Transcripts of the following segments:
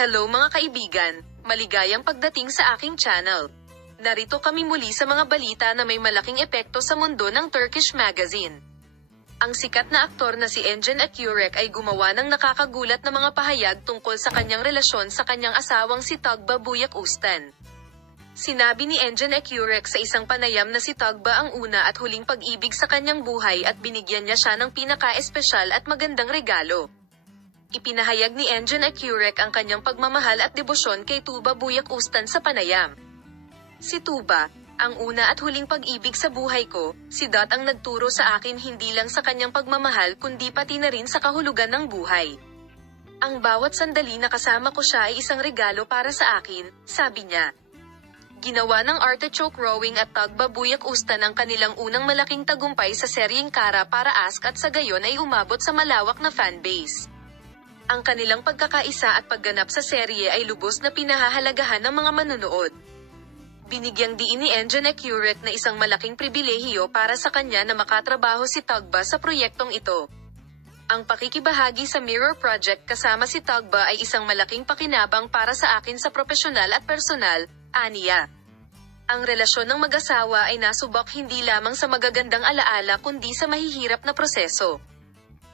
Hello mga kaibigan, maligayang pagdating sa aking channel. Narito kami muli sa mga balita na may malaking epekto sa mundo ng Turkish magazine. Ang sikat na aktor na si Engin Akyurek ay gumawa ng nakakagulat na mga pahayag tungkol sa kanyang relasyon sa kanyang asawang si Tugba Büyüküstün. Sinabi ni Engin Akyurek sa isang panayam na si Tugba ang una at huling pag-ibig sa kanyang buhay at binigyan niya siya ng pinaka-espesyal at magandang regalo. Ipinahayag ni Engin Akyurek ang kanyang pagmamahal at debosyon kay Tuğba Büyüküstün sa panayam. Si Tuğba, ang una at huling pag-ibig sa buhay ko, si Dot ang nagturo sa akin hindi lang sa kanyang pagmamahal kundi pati na rin sa kahulugan ng buhay. Ang bawat sandali na kasama ko siya ay isang regalo para sa akin, sabi niya. Ginawa ng Artichoke Rowing at Tugba Büyüküstün ang kanilang unang malaking tagumpay sa seryeng Kara para Aşk at sa gayon ay umabot sa malawak na fanbase. Ang kanilang pagkakaisa at pagganap sa serye ay lubos na pinahahalagahan ng mga manonood. Binigyang diin ni Engin Akyurek na isang malaking pribilehiyo para sa kanya na makatrabaho si Tugba sa proyektong ito. Ang pakikibahagi sa Mirror Project kasama si Tugba ay isang malaking pakinabang para sa akin sa profesional at personal, aniya. Ang relasyon ng mag-asawa ay nasubok hindi lamang sa magagandang alaala kundi sa mahihirap na proseso.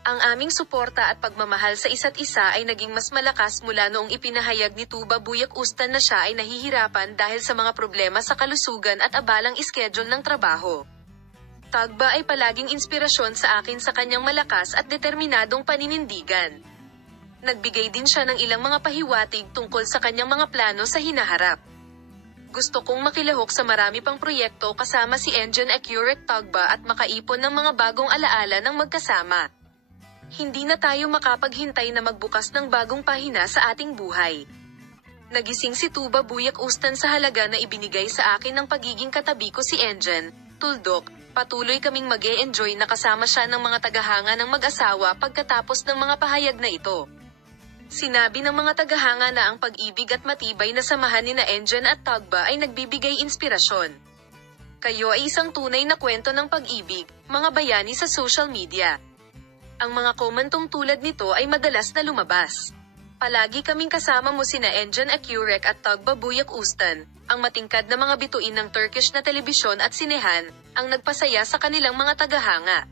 Ang aming suporta at pagmamahal sa isa't isa ay naging mas malakas mula noong ipinahayag ni Tuğba Büyüküstün na siya ay nahihirapan dahil sa mga problema sa kalusugan at abalang iskediul ng trabaho. Tugba ay palaging inspirasyon sa akin sa kanyang malakas at determinadong paninindigan. Nagbigay din siya ng ilang mga pahiwatig tungkol sa kanyang mga plano sa hinaharap. Gusto kong makilahok sa marami pang proyekto kasama si Engin Akyurek Tugba at makaipon ng mga bagong alaala ng magkasama. Hindi na tayo makapaghintay na magbukas ng bagong pahina sa ating buhay. Nagising si Tuğba Büyüküstün sa halaga na ibinigay sa akin ng pagiging katabi ko si Engin, tuldok, patuloy kaming mag-e-enjoy na kasama siya ng mga tagahanga ng mag-asawa pagkatapos ng mga pahayag na ito. Sinabi ng mga tagahanga na ang pag-ibig at matibay na samahan ni na Engin at Tugba ay nagbibigay inspirasyon. Kayo ay isang tunay na kwento ng pag-ibig, mga bayani sa social media. Ang mga komentong tulad nito ay madalas na lumabas. Palagi kaming kasama mo sina Engin Akyurek at Tugba Büyüküstün, ang matingkad na mga bituin ng Turkish na telebisyon at sinehan, ang nagpasaya sa kanilang mga tagahanga.